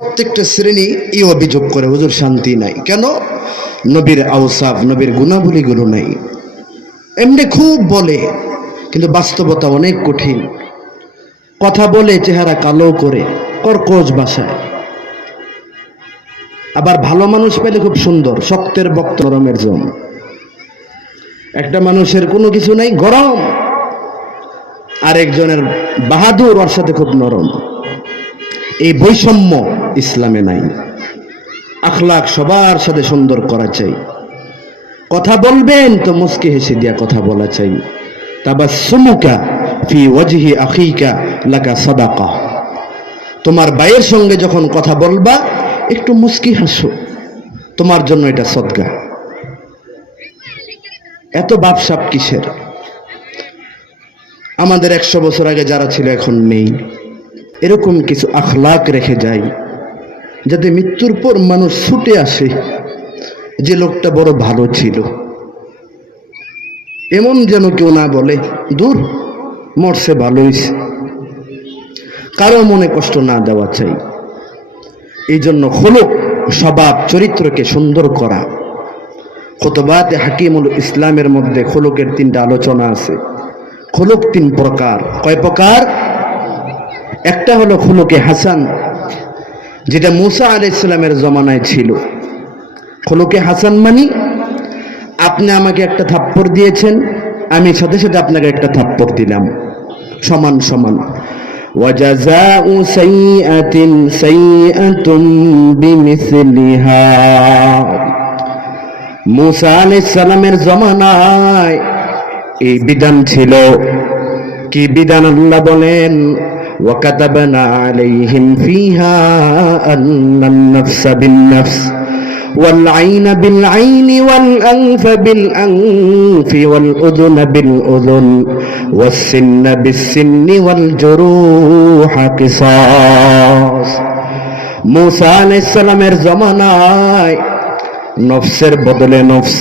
প্রত্যেকটা শ্রেণি এই অভিযোগ করে, হুজুর, শান্তি নাই। কেন? নবীর আউসাফ নবীর গুণাবলীগুলো নাই। এমনি খুব বলে, কিন্তু বাস্তবতা অনেক কঠিন। কথা বলে, চেহারা কালো করে, কর্কশ ভাষায়। আবার ভালো মানুষ পেলে খুব সুন্দর, শক্তের বক্ত নরমের জম একটা মানুষের কোনো কিছু নাই, গরম। আরেকজনের বাহাদুর ওর সাথে খুব নরম। এই বৈষম্য ইসলামে নাই। আখলাক সবার সাথে সুন্দর করা চাই। কথা বলবেন তো মুস্কি হেসে দিয়া কথা বলা চাই। তাবাসসুমুকা ফি ওয়াজহি আখিকা লাকা সাদাকা। তোমার ভাইয়ের সঙ্গে যখন কথা বলবা, একটু মুস্কি হাসো। তোমার জন্য এটা সদকা এত বাপসাপ কিসের? আমাদের একশো বছর আগে যারা ছিল এখন নেই। এরকম কিছু আখলাক রেখে যায়, যাতে মৃত্যুর পর মানুষ ছুটে আসে যে লোকটা বড় ভালো ছিল। এমন যেন কেউ না বলে, দূর মরছে ভালো হইছে কারও মনে কষ্ট না দেওয়া চাই। এই জন্য হলুক স্বভাব চরিত্রকে সুন্দর করা। খতবাতে হাকিমুল ইসলামের মধ্যে খোলকের তিনটা আলোচনা আছে। খোলক তিন প্রকার। কয় প্রকার? একটা হলো খুলুকে হাসান যেটা মুসা আলি ইসলামের জমানায় ছিল খুলুকে হাসান মানি আপনি আমাকে একটা থাপ্পড় দিয়েছেন আমি সাথে সাথে আপনাকে একটা থাপ্পড় দিলাম সমান সমান وجزاء سيئة سيئة بمثلها মুসা আলাইহিস সালামের জমানায় এই বিধান ছিল কি বিধান আল্লাহ বলেন وكتبنا عليهم فيها أن النفس بالنفس والعين بالعين والأنف بالأنف والأذن بالأذن والسن بالسن والجروح قصاص موسى عليه السلام এর জমানায় নফসের বদলে নফস